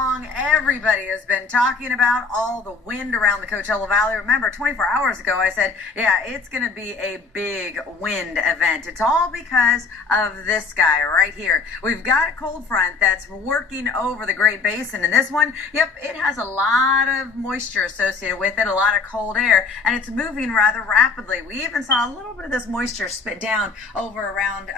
Everybody has been talking about all the wind around the Coachella Valley. Remember, 24 hours ago, I said, yeah, it's going to be a big wind event. It's all because of this guy right here. We've got a cold front that's working over the Great Basin. And this one, yep, it has a lot of moisture associated with it, a lot of cold air, and it's moving rather rapidly. We even saw a little bit of this moisture spit down over around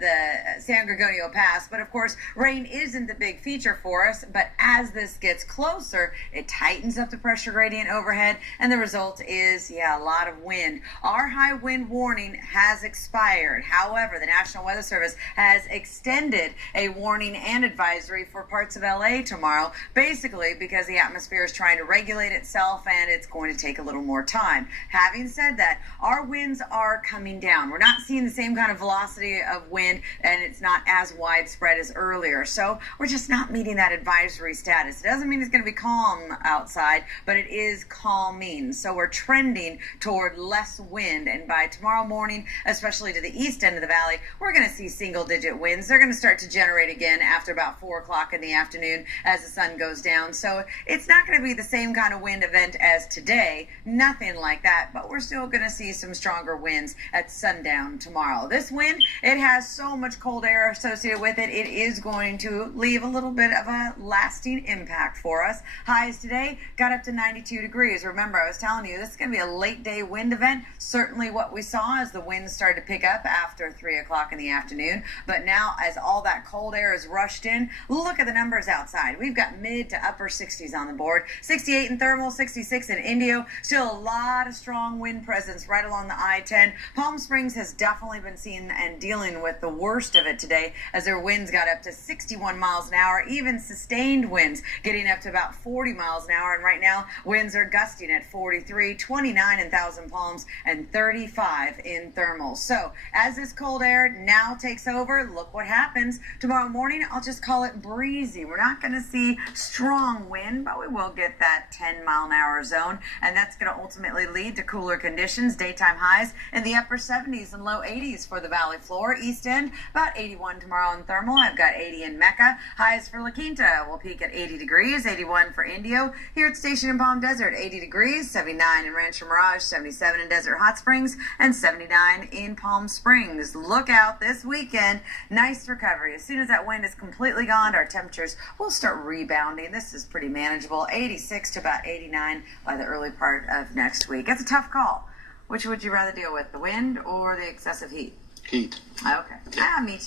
the San Gorgonio Pass. But of course, rain isn't the big feature for us. But as this gets closer, it tightens up the pressure gradient overhead, and the result is, a lot of wind. Our high wind warning has expired. However, the National Weather Service has extended a warning and advisory for parts of LA tomorrow, basically because the atmosphere is trying to regulate itself and it's going to take a little more time. Having said that, our winds are coming down. We're not seeing the same kind of velocity of wind, and it's not as widespread as earlier. So we're just not meeting that advisory status. It doesn't mean it's going to be calm outside, but it is calming. So we're trending toward less wind, and by tomorrow morning, especially to the east end of the valley, we're going to see single-digit winds. They're going to start to generate again after about 4 o'clock in the afternoon as the sun goes down. So it's not going to be the same kind of wind event as today, nothing like that, but we're still going to see some stronger winds at sundown tomorrow. This wind, it has so much cold air associated with it, it is going to leave a little bit of a lasting impact for us. Highs today got up to 92 degrees. Remember, I was telling you, this is going to be a late day wind event. Certainly what we saw as the winds started to pick up after 3 o'clock in the afternoon. But now as all that cold air is rushed in, look at the numbers outside. We've got mid to upper 60s on the board. 68 in Thermal, 66 in Indio. Still a lot of strong wind presence right along the I-10. Palm Springs has definitely been seeing and dealing with the worst of it today as their winds got up to 61 miles an hour, even sustained winds getting up to about 40 miles an hour. And right now, winds are gusting at 43, 29 in Thousand Palms, and 35 in Thermal. So as this cold air now takes over, look what happens. Tomorrow morning, I'll just call it breezy. We're not going to see strong wind, but we will get that 10-mile-an-hour zone, and that's going to ultimately lead to cooler conditions. Daytime highs in the upper 70s and low 80s for the valley floor. East end, about 81 tomorrow in Thermal. I've got 80 in Mecca. Highs for La Quinta will peak at 80 degrees, 81 for Indio. Here at Station in Palm Desert, 80 degrees, 79 in Rancho Mirage, 77 in Desert Hot Springs, and 79 in Palm Springs. Look out this weekend. Nice recovery. As soon as that wind is completely gone, our temperatures will start rebounding. This is pretty manageable. 86 to about 89 by the early part of next week. It's a tough call. Which would you rather deal with, the wind or the excessive heat? Heat. Okay. Me too.